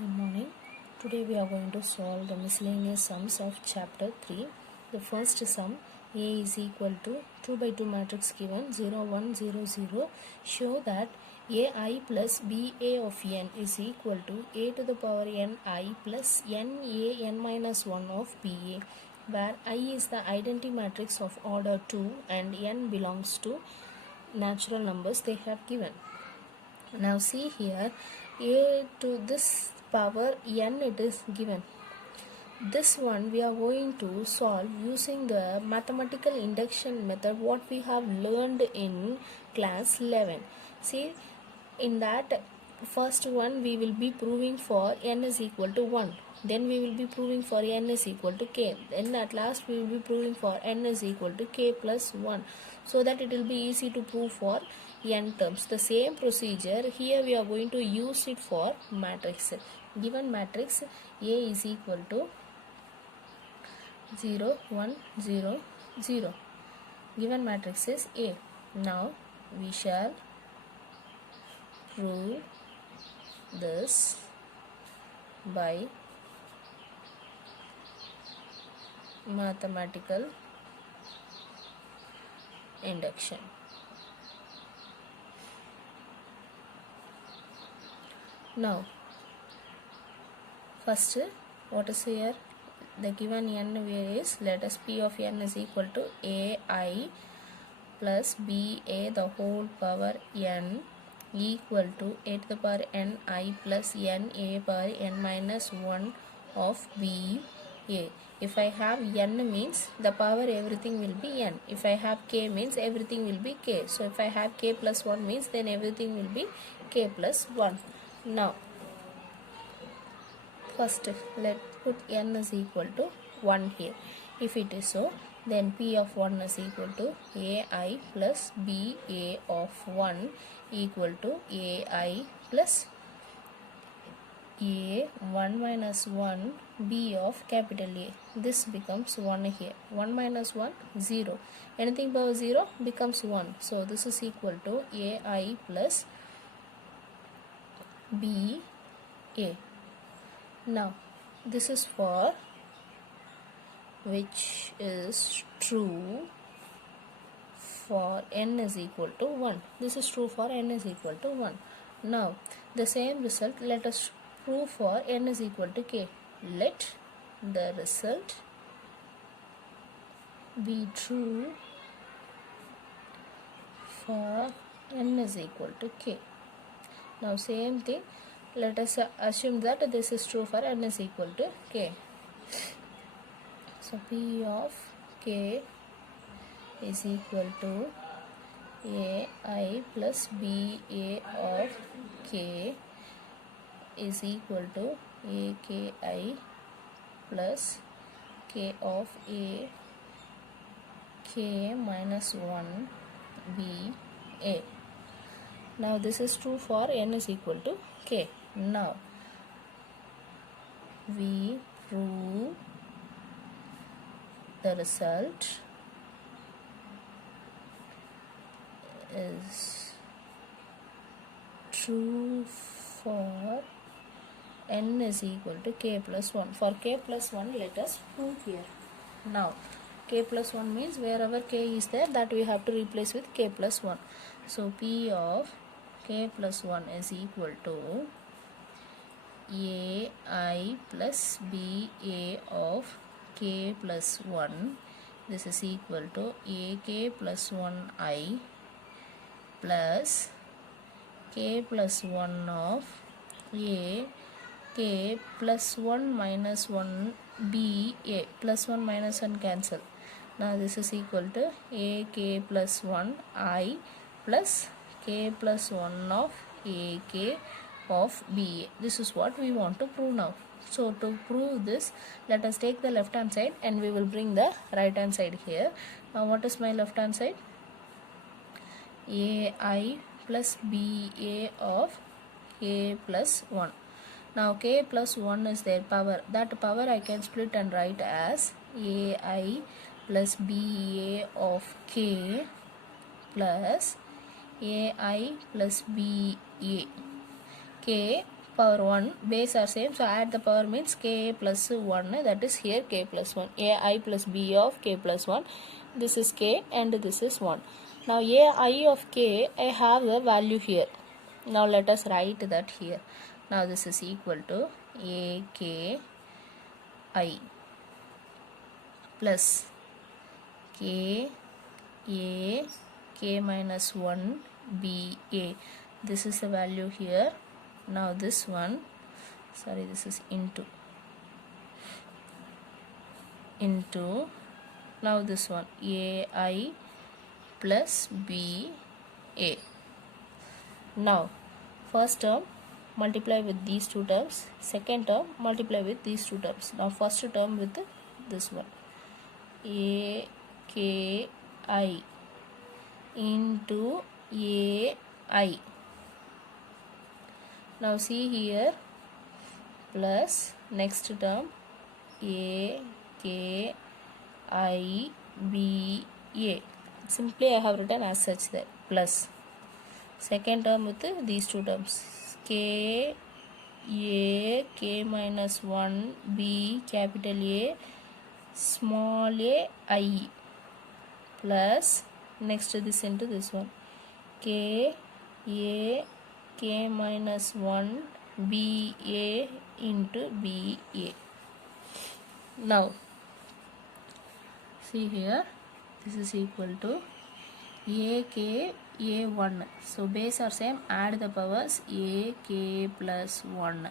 Good morning. Today we are going to solve the miscellaneous sums of chapter 3. The first sum, A is equal to 2 by 2 matrix given 0 1 0 0. Show that AI plus BA of n is equal to A to the power ni plus NaN minus 1 of BA, where I is the identity matrix of order 2 and n belongs to natural numbers they have given. Now see here, a to this power n it is given. This one we are going to solve using the mathematical induction method what we have learned in class 11. See, in that first one we will be proving for n is equal to 1. Then we will be proving for n is equal to k. Then at last we will be proving for n is equal to k plus 1, so that it will be easy to prove for n terms. The same procedure here we are going to use it for matrix. Given matrix A is equal to 0 1 0 0. Given matrix is A. Now we shall prove this by mathematical induction. Now first, what is here? The given n is, let us P of n is equal to AI plus BA the whole power n equal to A to the power ni plus NA power n minus 1 of BA. If I have n means the power everything will be n. If I have k means everything will be k. So if I have k plus 1 means then everything will be k plus 1. Now first let's put n is equal to 1 here. If it is so, then P of 1 is equal to AI plus BA of 1 equal to AI plus A 1 minus 1 B of capital A. This becomes 1 here. 1 minus 1 0. Anything above 0 becomes 1. So this is equal to AI plus BA. Now this is for which is true for n is equal to 1. This is true for n is equal to 1. Now the same result let us prove for n is equal to k. Let the result be true for n is equal to k. Now same thing, let us assume that this is true for n is equal to k. So P of k is equal to AI plus BA of k is equal to AKI plus k of A k minus 1 BA. Now this is true for n is equal to k. Now we prove the result is true for n is equal to k plus 1. For k plus 1 let us prove here. Now k plus 1 means wherever k is there that we have to replace with k plus 1. So P of k plus 1 is equal to AI plus BA of k plus 1. This is equal to AK plus 1I plus k plus 1 of A k plus 1 minus 1 BA. Plus 1 minus 1 cancel. Now this is equal to AK plus 1 I plus k plus 1 of AK of BA. This is what we want to prove now. So to prove this, let us take the left hand side and we will bring the right hand side here. Now what is my left hand side? AI plus BA of k plus 1. Now k plus 1 is their power. That power I can split and write as AI plus BA of k plus AI plus BA. K power 1, base are same, so add the power means ka plus 1, that is here k plus 1, ai plus b of k plus 1, this is k and this is 1. Now ai of k, I have the value here. Now let us write that here. Now this is equal to a k I plus k a k minus 1 b a. This is the value here. Now this one, sorry, this is into now this one a I plus b a. Now first term multiply with these two terms, second term multiply with these two terms. Now first term with this one, a k I into a I. Now see here, plus next term a k I b a. Simply I have written as such there, plus second term with these two terms, k a k minus 1 b capital A small a I plus next this into this one, k a k minus 1 b a into b a. Now see here, this is equal to a k a 1, so base are same, add the powers, a k plus 1,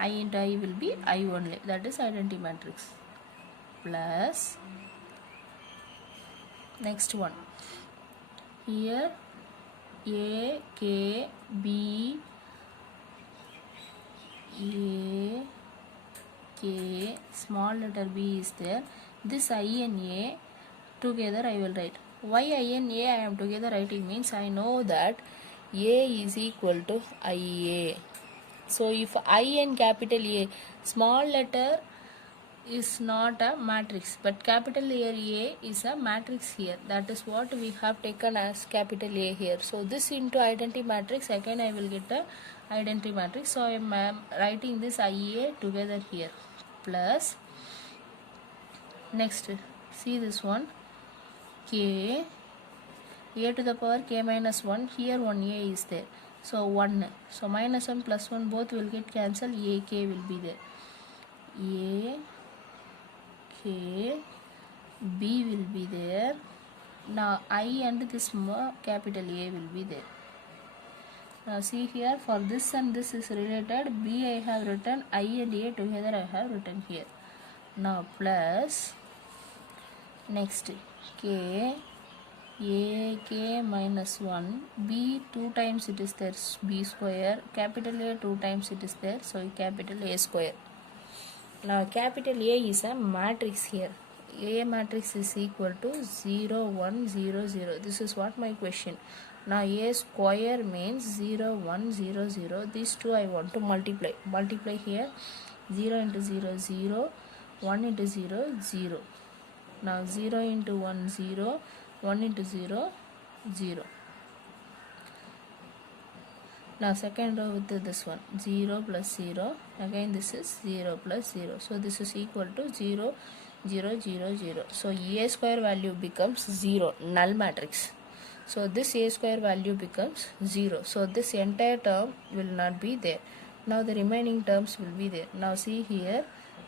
I into I will be I only, that is identity matrix, plus next one here a k b a k small letter b is there, this I and a together I will write. Why I and a I am together writing means I know that a is equal to ia. So if I and capital A, small letter is not a matrix, but capital A is a matrix here. That is what we have taken as capital A here. So this into identity matrix, again I will get a identity matrix. So I am writing this IA together here, plus next see this one, k a to the power k minus 1, here 1a is there, so 1, so minus 1 plus 1 both will get cancelled, a k will be there, a k b will be there. Now I and this capital A will be there. Now see here, for this and this is related, b I have written, I and a together I have written here. Now plus next k a k minus 1 b 2 times it is there, b square, capital A 2 times it is there, so capital A square. Now capital A is a matrix here, A matrix is equal to 0 1 0 0, this is what my question. Now A square means 0 1 0 0, these two I want to multiply here, 0 into 0 0, 1 into 0 0. Now 0 into 1 0, 1 into 0 0. Now second row with this one, 0 plus 0, again this is 0 plus 0, so this is equal to 0 0 0 0. So A square value becomes 0, null matrix. So this A square value becomes 0, so this entire term will not be there. Now the remaining terms will be there. Now see here,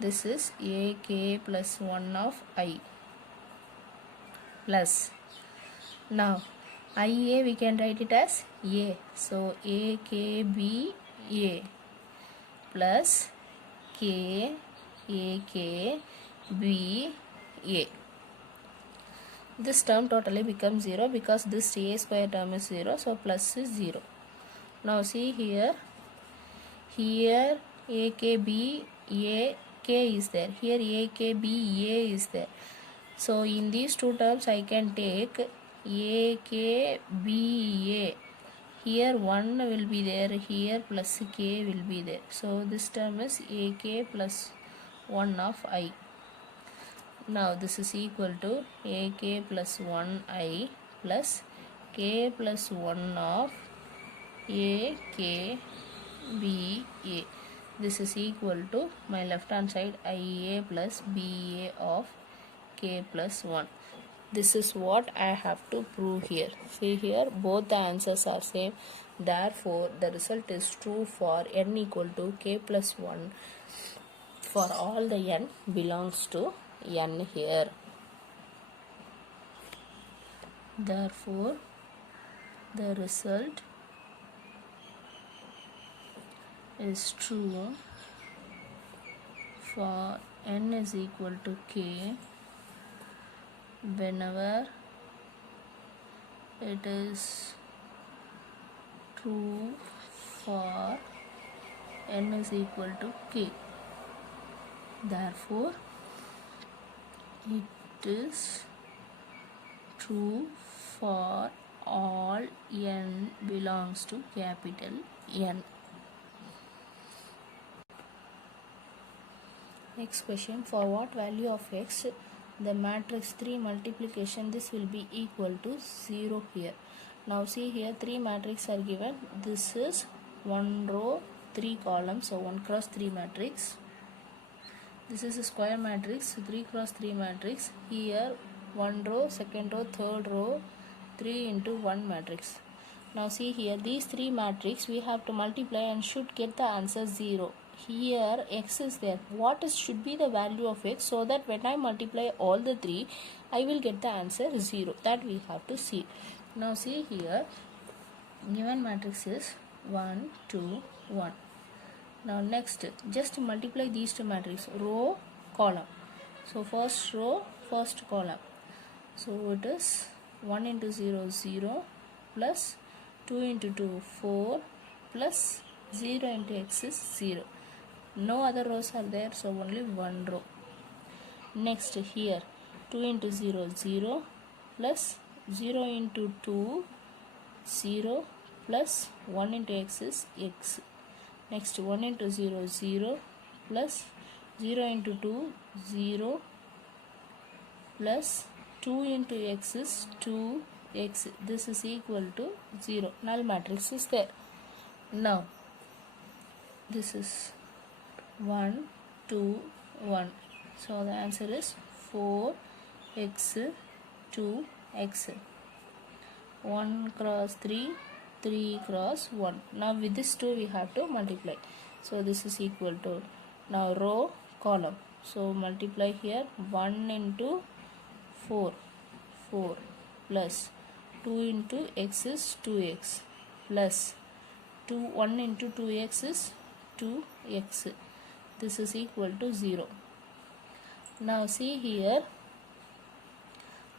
this is a k plus 1 of I plus, now IA we can write it as A, so a k b a plus k a k b a. This term totally becomes 0 because this a square term is 0, so plus is 0. Now see here, a k b a k is there, here a k b a is there. So in these two terms I can take a k b a, here 1 will be there, here plus k will be there, so this term is a k plus 1 of I. Now this is equal to a k plus 1 I plus k plus 1 of a k b a. This is equal to my left hand side IA plus BA of K plus 1. This is what I have to prove here. See here, both the answers are same. Therefore, the result is true for n equal to K plus 1 for all the n belongs to n here. Therefore, the result is true for n is equal to K whenever it is true for n is equal to K. Therefore, it is true for all n belongs to capital N. Next question, for what value of x the matrix 3 multiplication this will be equal to 0 here. Now see here 3 matrix are given. This is 1 row 3 columns, so 1 cross 3 matrix. This is a square matrix, 3 cross 3 matrix. Here 1 row, second row, third row, 3 into 1 matrix. Now see here these 3 matrix we have to multiply and should get the answer 0. Here x is there. What is should be the value of x so that when I multiply all the 3 I will get the answer 0. That we have to see. Now see here given matrix is 1 2 1. Now next just multiply these two matrix, row column. So first row first column. So it is 1 into 0 0 plus 2 into 2 4 plus 0 into x is 0. No other rows are there, so only one row. Next here 2 into 0 0 plus 0 into 2 0 plus 1 into x is x. Next 1 into 0 0 plus 0 into 2 0 plus 2 into x is 2x. This is equal to 0. Null matrix is there. Now this is 1 2 1. So the answer is 4x 2x. 1 cross 3 3 cross 1. Now with this 2 we have to multiply. So this is equal to now row column. So multiply here 1 into 4 4 plus 2 into x is 2x plus 1 into 2x is 2x. This is equal to 0. Now see here,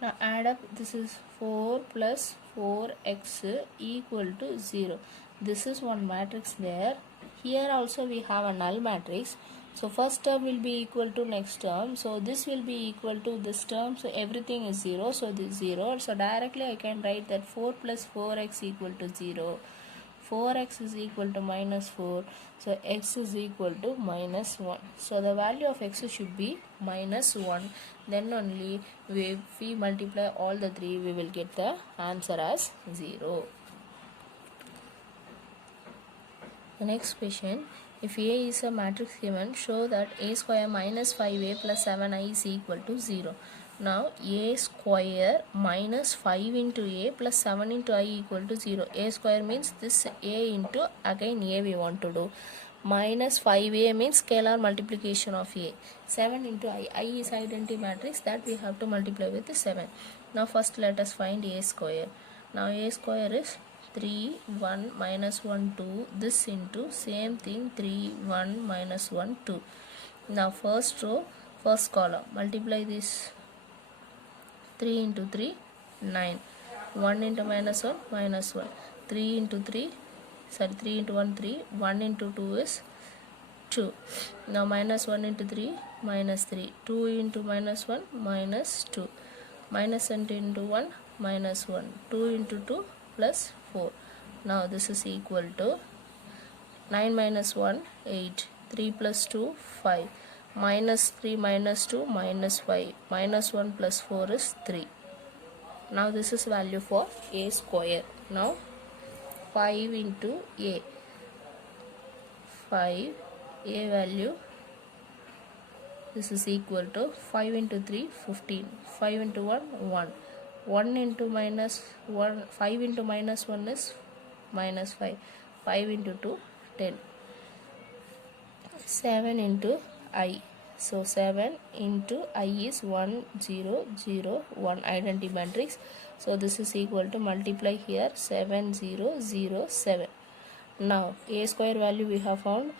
now add up, this is 4 plus 4x equal to 0. This is one matrix there. Here also we have a null matrix. So first term will be equal to next term. So this will be equal to this term. So everything is 0. So this is 0. So directly I can write that 4 plus 4x equal to 0. 4x is equal to minus 4. So x is equal to minus 1. So the value of x should be minus 1. Then only if we multiply all the 3 we will get the answer as 0. The next question, if A is a matrix given, show that A square minus 5A plus 7I is equal to 0. Now A square minus 5 into A plus 7 into I equal to 0. A square means this A into again A we want to do. Minus 5A means scalar multiplication of A. 7 into I. I is identity matrix that we have to multiply with 7. Now first let us find A square. Now A square is 3 1 minus 1 2. This into same thing 3 1 minus 1 2. Now first row first column multiply this 3 into 3 9. 1 into minus 1 minus 1. 3 into 3 3 into 1 3. 1 into 2 is 2. Now minus 1 into 3 minus 3. 2 into minus 1 minus 2. Minus into 1 minus 1. 2 into 2 plus 4. Now this is equal to 9 minus 1 8. 3 plus 2 5. Minus 3 minus 2 minus 5. Minus 1 plus 4 is 3. Now this is value for A square. Now 5 into A. 5 A value, this is equal to 5 into 3, 15. 5 into 1, 1. 1 into minus 1, 5 into minus 1 is minus 5. 5 into 2, 10. 7 into I. So 7 into I is 1, 0, 0, 1 identity matrix. So this is equal to multiply here 7, 0, 0, 7. Now A square value we have found,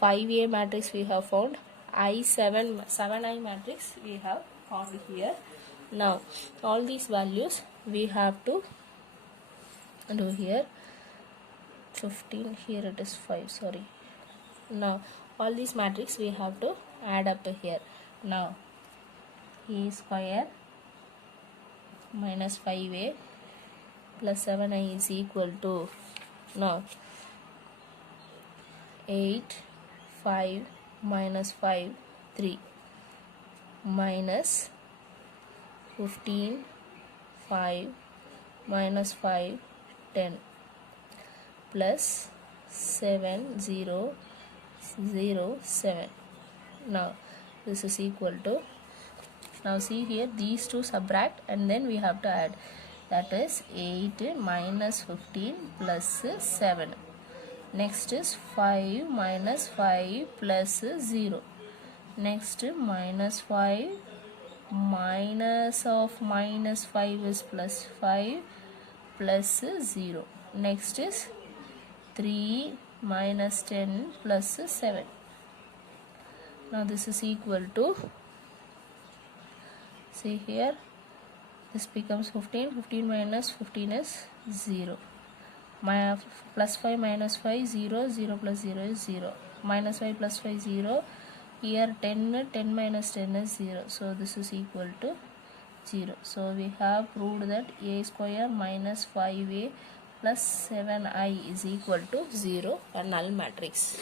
5A matrix we have found, I7, 7I matrix we have found here. Now all these values we have to do here. 15, here it is 5, sorry. Now all these matrix we have to add up here. Now A square minus 5A plus 7I is equal to, now 8, 5 minus 5, 3 minus 15, 5 minus 5, 10 plus 7, 0, 0, 7. Now this is equal to, now see here, these two subtract and then we have to add, that is 8 minus 15 plus 7. Next is 5 minus 5 plus 0. Next minus 5, minus of minus 5 is plus 5 plus 0. Next is 3 minus 10 plus 7. Now this is equal to, see here, this becomes 15. 15 minus 15 is 0. My plus 5 minus 5, 0, 0 plus 0 is 0. Minus 5 plus 5, 0. Here 10, 10 minus 10 is 0. So this is equal to 0. So we have proved that A square minus 5A plus 7I is equal to 0, a null matrix.